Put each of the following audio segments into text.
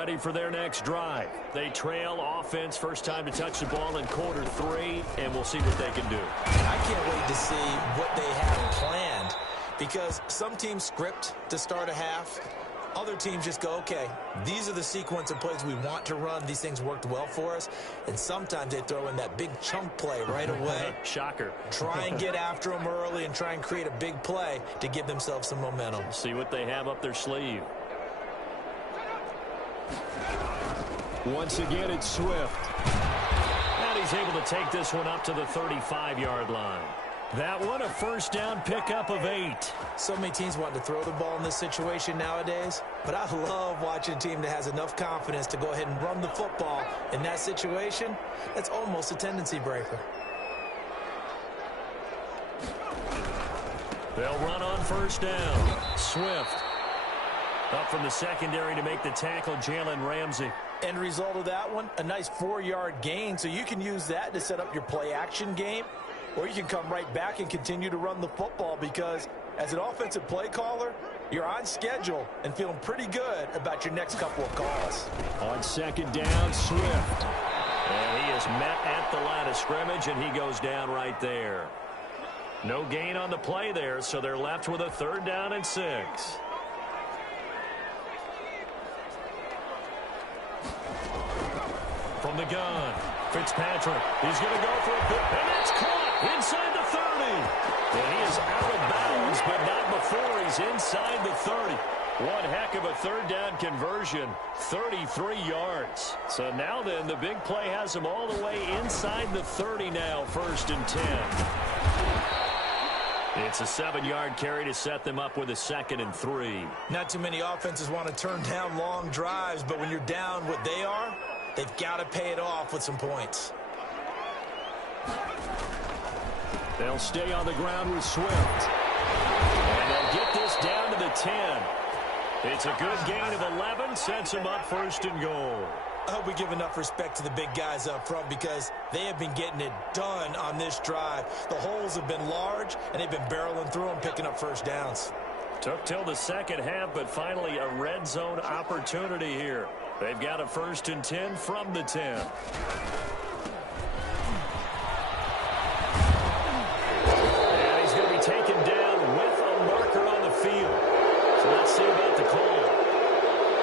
ready for their next drive. They trail offense first time to touch the ball in quarter 3, and we'll see what they can do. I can't wait to see what they have planned, because some teams script to start a half. Other teams just go, okay, these are the sequence of plays we want to run. These things worked well for us. And sometimes they throw in that big chunk play right away. Shocker. Try and get after them early and try and create a big play to give themselves some momentum. See what they have up their sleeve. Once again, it's Swift. And he's able to take this one up to the 35-yard line. That one, a first down pickup of 8. So many teams want to throw the ball in this situation nowadays, but I love watching a team that has enough confidence to go ahead and run the football in that situation. That's almost a tendency breaker. They'll run on first down. Swift up from the secondary to make the tackle, Jalen Ramsey. End result of that one, a nice 4-yard gain, so you can use that to set up your play-action game. Or you can come right back and continue to run the football, because as an offensive play caller, you're on schedule and feeling pretty good about your next couple of calls. On second down, Swift. And he is met at the line of scrimmage, and he goes down right there. No gain on the play there, so they're left with a 3rd down and 6. From the gun, Fitzpatrick. He's going to go for a bit, and it's caught inside the 30. And he is out of bounds, but not before he's inside the 30. One heck of a 3rd down conversion, 33 yards. So now then, the big play has him all the way inside the 30 now, 1st and 10. It's a 7-yard carry to set them up with a 2nd and 3. Not too many offenses want to turn down long drives, but when you're down what they are, they've got to pay it off with some points. They'll stay on the ground with Swift. And they'll get this down to the 10. It's a good gain of 11, sets them up 1st and goal. I hope we give enough respect to the big guys up front, because they have been getting it done on this drive. The holes have been large, and they've been barreling through them, picking up first downs. Took till the second half, but finally a red zone opportunity here. They've got a 1st and 10 from the 10. And he's going to be taken down with a marker on the field. So let's see about the call.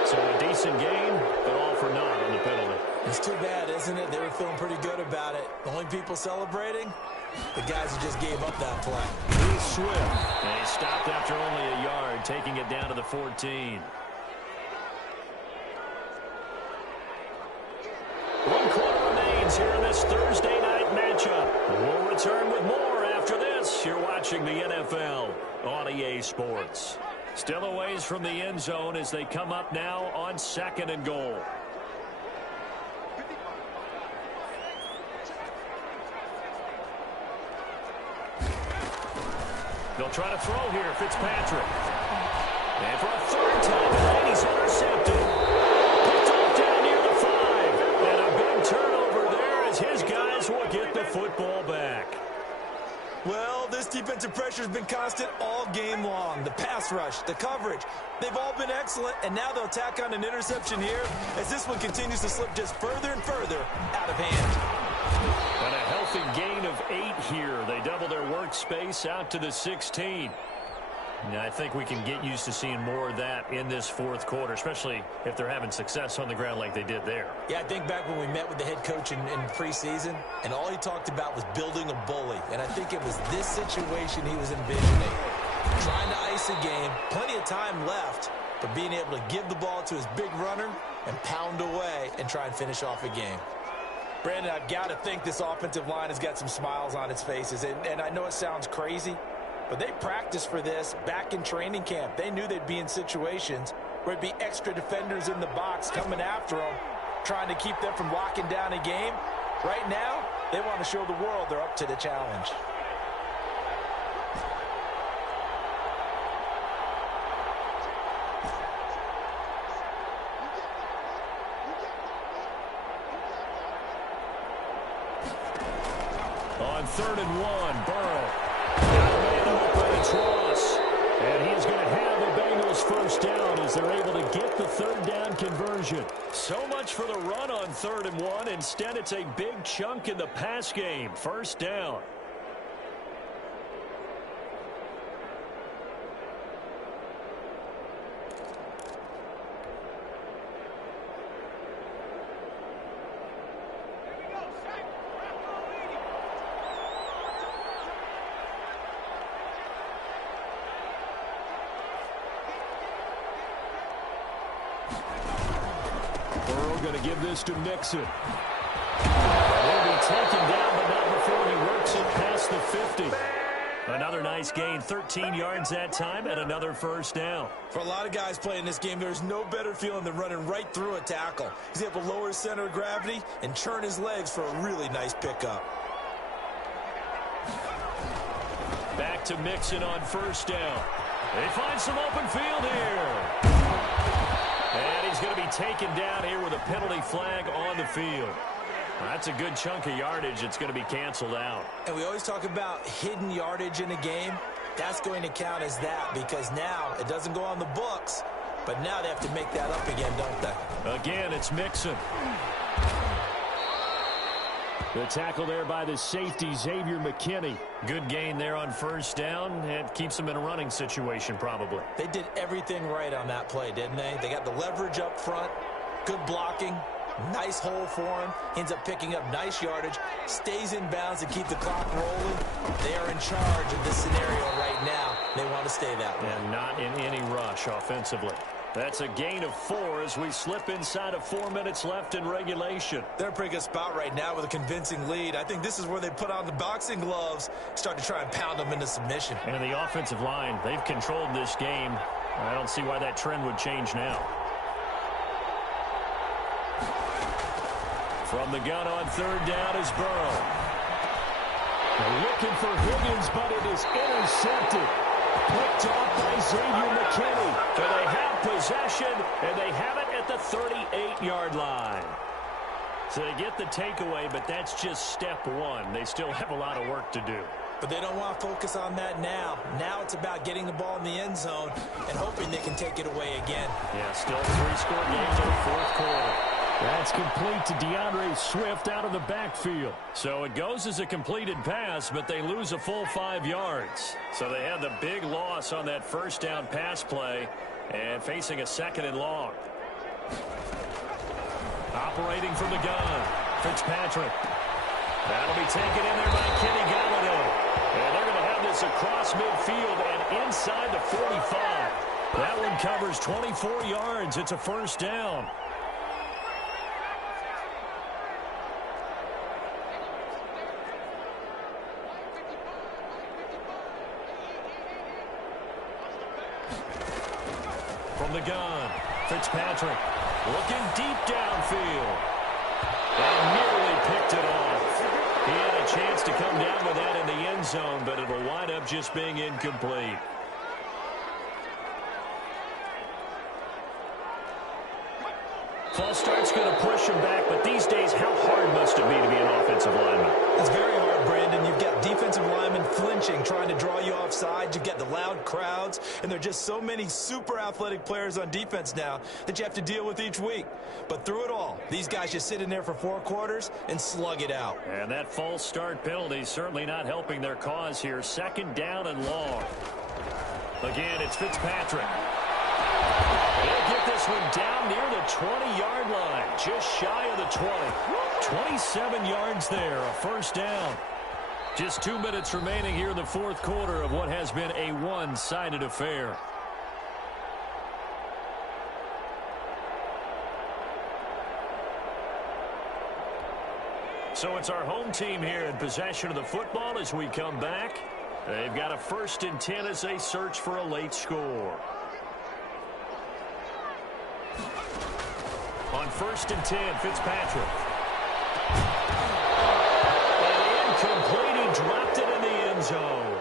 So a decent gain, but all for naught on the penalty. It's too bad, isn't it? They were feeling pretty good about it. The only people celebrating, the guys who just gave up that play. Here's Swift. And he stopped after only a yard, taking it down to the 14. One quarter remains here in this Thursday night matchup. We'll return with more after this. You're watching the NFL on EA Sports. Still a ways from the end zone as they come up now on 2nd and goal. They'll try to throw here, Fitzpatrick. And for a 3rd time tonight, he's intercepted. Picked off down near the 5. And a big turnover there as his guys will get the football back. Well, this defensive pressure has been constant all game long. The pass rush, the coverage, they've all been excellent, and now they'll tack on an interception here as this one continues to slip just further and further out of hand. And a healthy gain of 8 here. They double their workspace out to the 16. Now, I think we can get used to seeing more of that in this 4th quarter, especially if they're having success on the ground like they did there. Yeah, I think back when we met with the head coach in preseason, and all he talked about was building a bully. And I think it was this situation he was envisioning. Trying to ice a game, plenty of time left, but being able to give the ball to his big runner and pound away and try and finish off a game. Brandon, I've got to think this offensive line has got some smiles on its faces. And I know it sounds crazy, but they practiced for this back in training camp. They knew they'd be in situations where it'd be extra defenders in the box coming after them, trying to keep them from locking down a game. Right now, they want to show the world they're up to the challenge. On 3rd and 1, Burrow. Got a man open, it's Ross. And he is going to have the Bengals first down as they're able to get the third down conversion. So much for the run on 3rd and 1. Instead, it's a big chunk in the pass game. First down. Going to give this to Mixon. He'll be taken down, but not before he works it past the 50. Another nice gain, 13 yards that time, and another first down. For a lot of guys playing this game, there's no better feeling than running right through a tackle. He's able to lower his center of gravity and churn his legs for a really nice pickup. Back to Mixon on first down. They find some open field here. And he's going to be taken down here with a penalty flag on the field. That's a good chunk of yardage. It's going to be canceled out. And we always talk about hidden yardage in a game. That's going to count as that because now it doesn't go on the books, but now they have to make that up again, don't they? Again, it's Mixon. The tackle there by the safety, Xavier McKinney. Good gain there on first down. It keeps them in a running situation, probably. They did everything right on that play, didn't they? They got the leverage up front, good blocking, nice hole for him. Ends up picking up nice yardage, stays in bounds to keep the clock rolling. They are in charge of this scenario right now. They want to stay that way. And not in any rush offensively. That's a gain of 4 as we slip inside of 4 minutes left in regulation. They're in a pretty good spot right now with a convincing lead. I think this is where they put on the boxing gloves, start to try and pound them into submission. And the offensive line, they've controlled this game. I don't see why that trend would change now. From the gun on third down is Burrow. They're looking for Higgins, but it is intercepted. Picked off by Xavier McKinney. So they have possession, and they have it at the 38-yard line. So they get the takeaway, but that's just step one. They still have a lot of work to do. But they don't want to focus on that now. Now it's about getting the ball in the end zone and hoping they can take it away again. Yeah, still 3-score games in the fourth quarter. That's complete to DeAndre Swift out of the backfield. So it goes as a completed pass, but they lose a full 5 yards. So they had the big loss on that first down pass play and facing a 2nd and long. Operating from the gun, Fitzpatrick. That'll be taken in there by Kenny Galladay. And they're going to have this across midfield and inside the 45. That one covers 24 yards. It's a first down. From the gun, Fitzpatrick looking deep downfield. And nearly picked it off. He had a chance to come down with that in the end zone, but it'll wind up just being incomplete. False start's going to push him back, but these days, how hard must it be to be an offensive lineman? It's very hard, Brandon. You've got defensive linemen flinching, trying to draw you offside. You've got the loud crowds, and there are just so many super athletic players on defense now that you have to deal with each week. But through it all, these guys just sit in there for 4 quarters and slug it out. And that false start penalty is certainly not helping their cause here. 2nd down and long. Again, it's Fitzpatrick. They'll get this one down near the 20-yard line, just shy of the 20. 27 yards there, a first down. Just 2 minutes remaining here in the fourth quarter of what has been a one-sided affair. So it's our home team here in possession of the football as we come back. They've got a 1st and 10 as they search for a late score. On 1st and 10, Fitzpatrick. And incomplete, he dropped it in the end zone.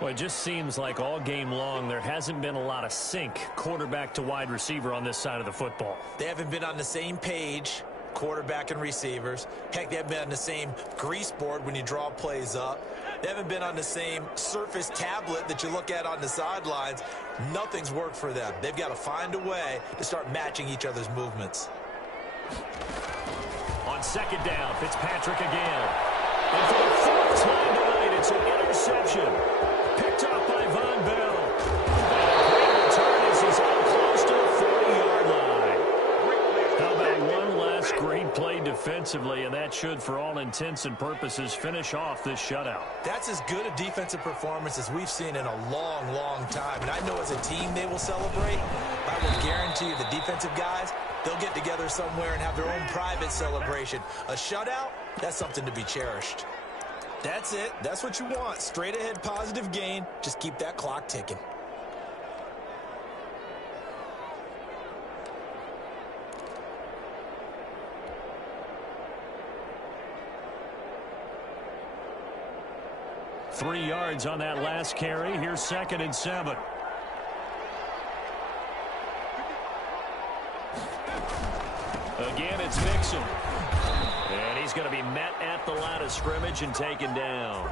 Well, it just seems like all game long there hasn't been a lot of sync quarterback to wide receiver on this side of the football. They haven't been on the same page. quarterback and receivers. Heck, they haven't been on the same grease board when you draw plays up. They haven't been on the same Surface tablet that you look at on the sidelines. Nothing's worked for them. They've got to find a way to start matching each other's movements. On second down, Fitzpatrick again. And for the fourth time tonight, it's an interception. Picked off by Von Bell. And a great return as he's up close to the 40-yard line. How about one last great play defensively, and that should, for all intents and purposes, finish off this shutout. That's as good a defensive performance as we've seen in a long, long time. And I know as a team they will celebrate. I will guarantee you the defensive guys, they'll get together somewhere and have their own private celebration. A shutout, that's something to be cherished. That's it. That's what you want. Straight ahead positive gain. Just keep that clock ticking. Three yards on that last carry. Here's 2nd and 7. Again, it's Mixon. And he's going to be met at the line of scrimmage and taken down.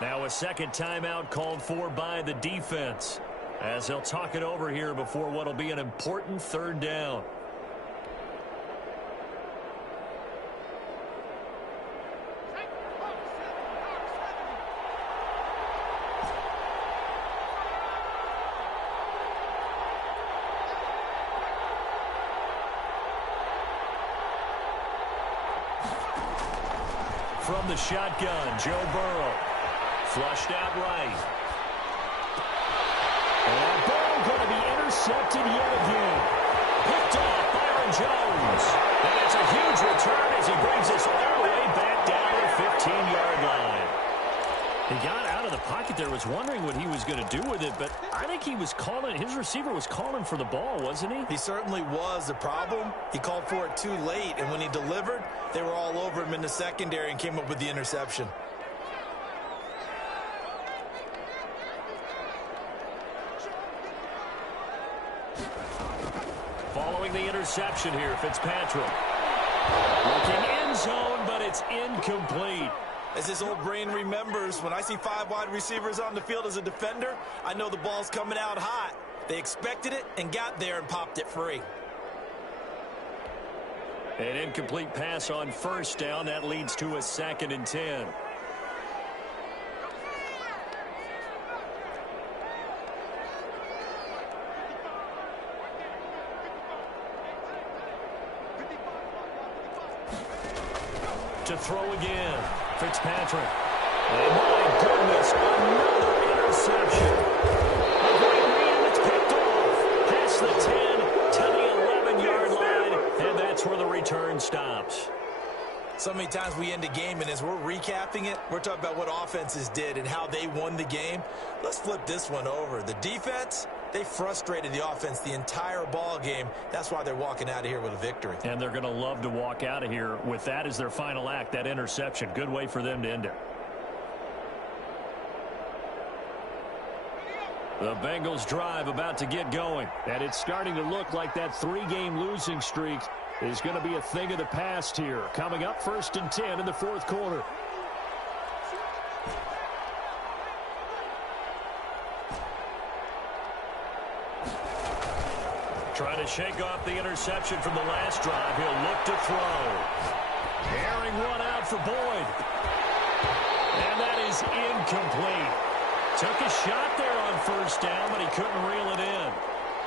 Now a second timeout called for by the defense, as they'll talk it over here before what will be an important 3rd down. From the shotgun, Joe Burrow. Flushed out right. And that ball going to be intercepted yet again. Picked off Byron Jones. And it's a huge return as he brings us all the way back down to the 15-yard line. He got out of the pocket there, was wondering what he was going to do with it, but I think he was calling, his receiver was calling for the ball, wasn't he? He certainly was. The problem, he called for it too late, and when he delivered, they were all over him in the secondary and came up with the interception. Following the interception here, Fitzpatrick. Looking end zone, but it's incomplete. As his old brain remembers, when I see 5 wide receivers on the field as a defender, I know the ball's coming out hot. They expected it and got there and popped it free. An incomplete pass on 1st down. That leads to a 2nd and 10. To throw again. Fitzpatrick. And my goodness, another interception. A great read, and it's picked off. Past the 10 to the 11-yard line, and that's where the return stops. So many times we end a game, and as we're recapping it, we're talking about what offenses did and how they won the game. Let's flip this one over. The defense, they frustrated the offense the entire ball game. That's why they're walking out of here with a victory. And they're going to love to walk out of here with that as their final act, that interception. Good way for them to end it. The Bengals drive about to get going, and it's starting to look like that 3-game losing streak is going to be a thing of the past here. Coming up, 1st and 10 in the 4th quarter. Trying to shake off the interception from the last drive. He'll look to throw. Airing one out for Boyd. And that is incomplete. Took a shot there on 1st down, but he couldn't reel it in.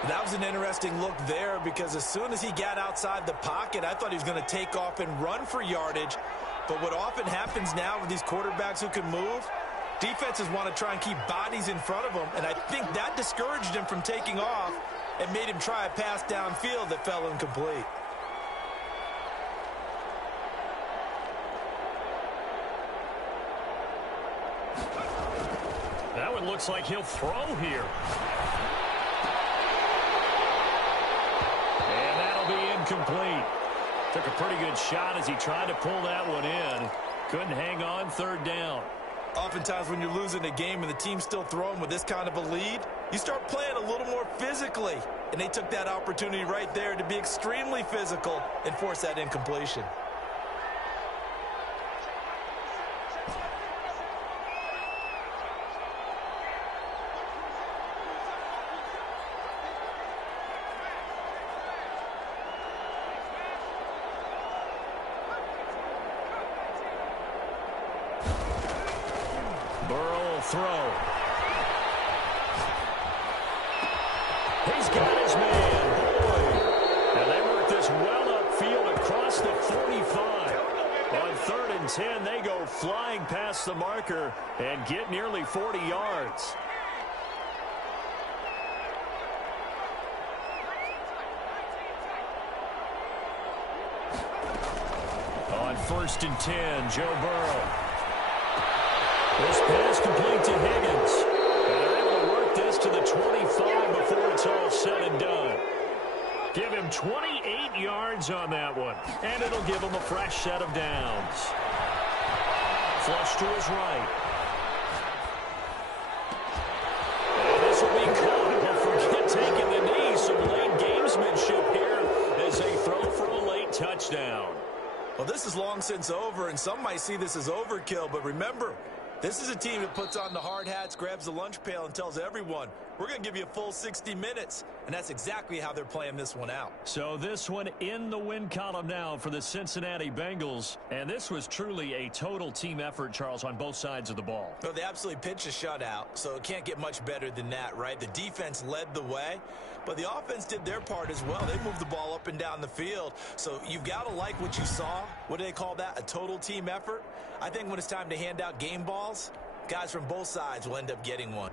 That was an interesting look there because as soon as he got outside the pocket, I thought he was going to take off and run for yardage. But what often happens now with these quarterbacks who can move, defenses want to try and keep bodies in front of them, and I think that discouraged him from taking off and made him try a pass downfield that fell incomplete. That one looks like he'll throw here. And that'll be incomplete. Took a pretty good shot as he tried to pull that one in. Couldn't hang on 3rd down. Oftentimes when you're losing a game and the team's still throwing with this kind of a lead, you start playing a little more physically. and they took that opportunity right there to be extremely physical and force that incompletion. Burrow will throw. He's got his man. Boy. And they work this well upfield across the 45. On 3rd and 10, they go flying past the marker and get nearly 40 yards. On 1st and 10, Joe Burrow. This pass complete to Higgins. And they're able to work this to the 25 before it's all said and done. Give him 28 yards on that one. And it'll give him a fresh set of downs. Flush to his right. And this will be caught. But forget taking the knee. Some late gamesmanship here as they throw for a late touchdown. Well, this is long since over, and some might see this as overkill. But remember, this is a team that puts on the hard hats, grabs the lunch pail, and tells everyone, we're going to give you a full 60 minutes. And that's exactly how they're playing this one out. So this one in the win column now for the Cincinnati Bengals. And this was truly a total team effort, Charles, on both sides of the ball. Well, they absolutely pitched a shutout, so it can't get much better than that, right? The defense led the way, but the offense did their part as well. They moved the ball up and down the field. So you've got to like what you saw. What do they call that? A total team effort? I think when it's time to hand out game balls, guys from both sides will end up getting one.